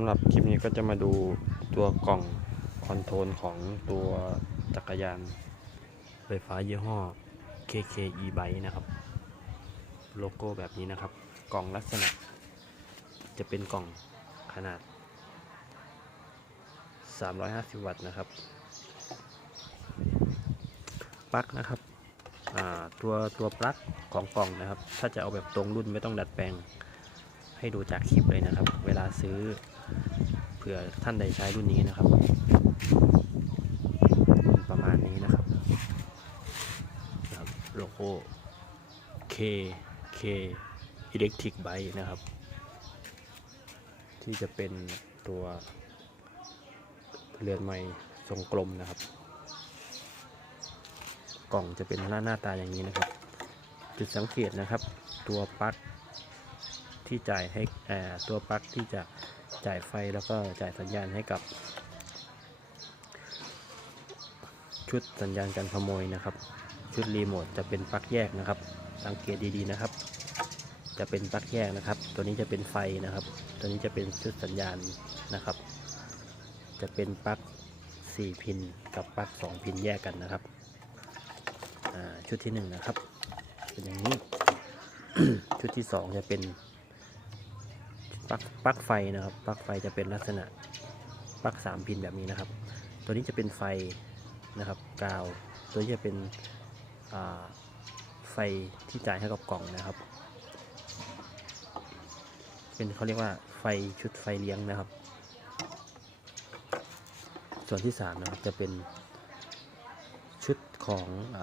ำหรับคลิปนี้ก็จะมาดูตัวกล่องคอนโทรลของตัวจักรยานไฟฟ้ายี่ห้อ KK e-bike นะครับ โลโก้แบบนี้นะครับ กล่องลักษณะ จะเป็นกล่องขนาด 350 วัตต์นะครับปลั๊กนะครับตัวตัวปลั๊กของกล่องนะครับ ถ้าจะเอาแบบตรงรุ่นไม่ต้องดัดแปลง ให้ดูจากคลิปเลยนะครับ เวลาซื้อเผื่อท่านใดใช้รุ่นนี้นะครับ ประมาณนี้นะครับนะครับโลโก้ K K Electric Bike นะครับ ที่จะเป็นตัวเรือนไม้ทรงกลมนะครับ กล่องจะเป็นหน้าหน้าตาอย่างนี้นะครับ จุดสังเกตนะครับ ตัวปลั๊ก ที่จ่ายให้ตัวปลั๊กที่จะจ่ายไฟแล้วก็จ่ายสัญญาณให้กับ ชุดสัญญาณการขโมยนะครับ ชุดรีโมทจะเป็นปลั๊กแยกนะครับ สังเกตดีๆนะครับ จะเป็นปลั๊กแยกนะครับ ตัวนี้จะเป็นไฟนะครับ ตัวนี้จะเป็นชุดสัญญาณนะครับ จะเป็นปลั๊ก4 พินกับปลั๊ก2 พินแยกกันนะครับชุดที่หนึ่งนะครับ เป็นอย่างนี้ ชุดที่สองจะเป็น ปลั๊กปลั๊กไฟนะครับปลั๊กไฟจะเป็นลักษณะปลั๊กสามพินแบบนี้นะครับ ตัวนี้จะเป็นไฟนะครับกาว ตัวนี้จะเป็นไฟที่จ่ายให้กับกล่องนะครับ เป็นเขาเรียกว่าไฟชุดไฟเลี้ยงนะครับ ส่วนที่สามนะครับจะเป็นชุดของอ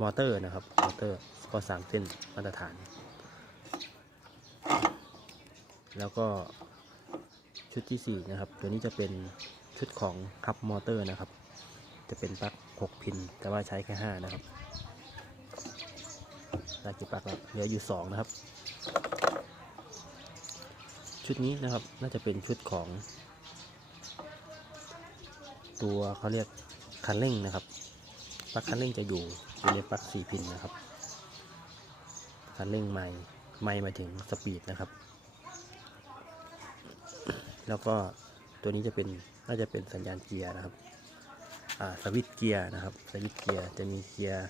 มอเตอร์นะครับมอเตอร์ก็สามเส้นมาตรฐาน แล้วก็ชุดที่สี่นะครับ ตัวนี้จะเป็นชุดของคับมอเตอร์นะครับ จะเป็นปลั๊ก6 พิน แต่ว่าใช้แค่ 5 นะครับได้กี่ปลั๊กแล้วเหลืออยู่ 2 นะครับ ชุดนี้นะครับน่าจะเป็นชุดของ ตัวเขาเรียกคันเร่งนะครับปลั๊กคันเร่งจะอยู่อยู่ในปลั๊ก4 พินนะครับคันเร่งไม้ไม้มาถึงสปีดนะครับ แล้วก็ตัวนี้จะเป็นน่าจะเป็นสัญญาณเกียร์นะครับอ่าสวิตเกียร์นะครับสวิตเกียร์จะมีเกียร์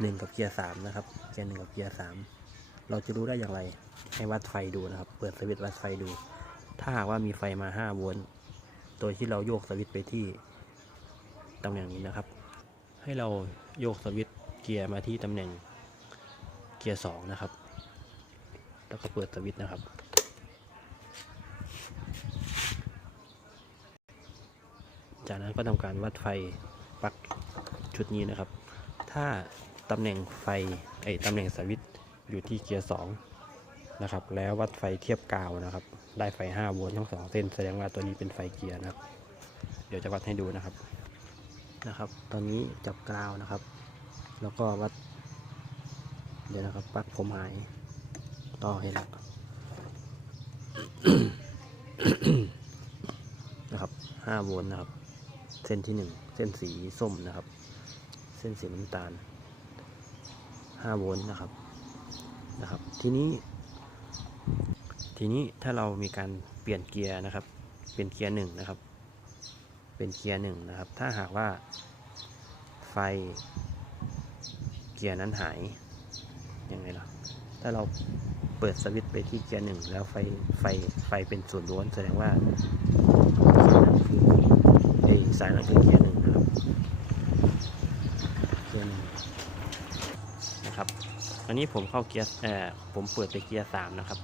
หนึ่งกับเกียร์สามนะครับ เกียร์หนึ่งกับเกียร์สามเราจะรู้ได้อย่างไรให้วัดไฟดูนะครับ เปิดสวิตวัดไฟดู ถ้าหากว่ามีไฟมา5โวลต์โดยที่เราโยกสวิตไปที่ตำแหน่งนี้นะครับ ให้เราโยกสวิตเกียร์มาที่ตำแหน่งเกียร์สองนะครับ แล้วก็เปิดสวิตนะครับ จากนั้นก็ทำการวัดไฟปลั๊กชุดนี้นะครับ ถ้าตำแหน่งไฟไอ้ตำแหน่งสวิตช์อยู่ที่เกียร์สองนะครับ แล้ววัดไฟเทียบกาวนะครับ ได้ไฟ 5 โวลต์ทั้งสองเส้น แสดงว่าตัวนี้เป็นไฟเกียร์นะครับ เดี๋ยวจะวัดให้ดูนะครับนะครับ ตอนนี้จับกาวนะครับ แล้วก็วัด เดี๋ยวนะครับปลั๊กผมหายต่อให้แล้วนะครับ 5 โวลต์นะครับ เส้นที่1เส้นสีส้มนะครับ เส้นสีน้ำตาล5โวลต์นะครับนะครับ ทีนี้ ทีนี้ถ้าเรามีการเปลี่ยนเกียร์นะครับ เป็นเกียร์หนึ่งนะครับ เป็นเกียร์หนึ่งนะครับ ถ้าหากว่าไฟเกียร์นั้นหายยังไงล่ะ ถ้าเราเปิดสวิตช์ไปที่เกียร์หนึ่งแล้วไฟไฟไฟเป็นศูนย์ล้วนแสดงว่า สายนั้นคือเอ้สายนั้นคือเกียร์หนึ่งนะครับเกียร์หนึ่งนะครับอันนี้ผมเข้าเกียร์เอ่อผมเปิดไปเกียร์สามนะครับ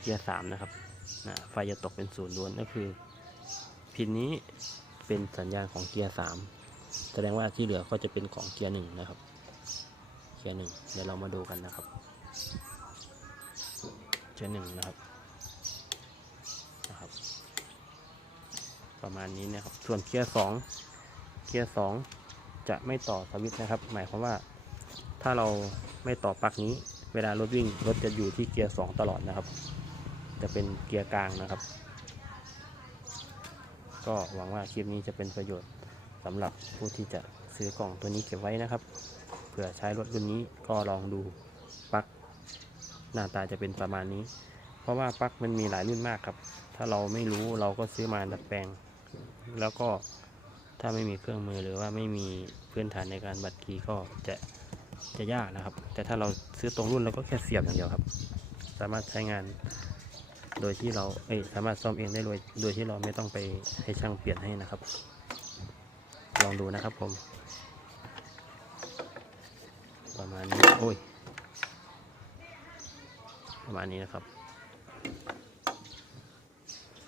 เกียร์สามนะครับนะไฟจะตกเป็นศูนย์ล้วนก็คือ พินนี้เป็นสัญญาณของเกียร์สามแสดงว่าที่เหลือก็จะเป็นของเกียร์หนึ่งนะครับ เกียร์หนึ่งเดี๋ยวเรามาดูกันนะครับ เกียร์หนึ่งนะครับ นะครับ ประมาณนี้นะครับ ส่วนเกียร์สองเกียร์สองจะไม่ต่อสวิตช์นะครับ หมายความว่า ถ้าเราไม่ต่อปลั๊กนี้ เวลารถวิ่งรถจะอยู่ที่เกียร์สองตลอดนะครับ จะเป็นเกียร์กลางนะครับ ก็หวังว่าคลิปนี้จะเป็นประโยชน์สำหรับผู้ที่จะซื้อกล่องตัวนี้เก็บไว้นะครับ เผื่อใช้รถรุ่นนี้ก็ลองดูปลั๊กหน้าตาจะเป็นประมาณนี้ ราะว่าปลั๊กมันมีหลายรุ่นมากครับ ถ้าเราไม่รู้เราก็ซื้อมาดัดแปลง แล้วก็ถ้าไม่มีเครื่องมือหรือว่าไม่มีพื้นฐานในการบัดกีย์ก็จะจะยากนะครับ แต่ถ้าเราซื้อตรงรุ่นเราก็แค่เสียบอย่างเดียวครับ สามารถใช้งานโดยที่เราเอ้ยสามารถซ่อมเองได้โดยโดยที่เราไม่ต้องไปให้ช่างเปลี่ยนให้นะครับ ลองดูนะครับผม ประมาณนี้โอ้ยประมาณนี้นะครับ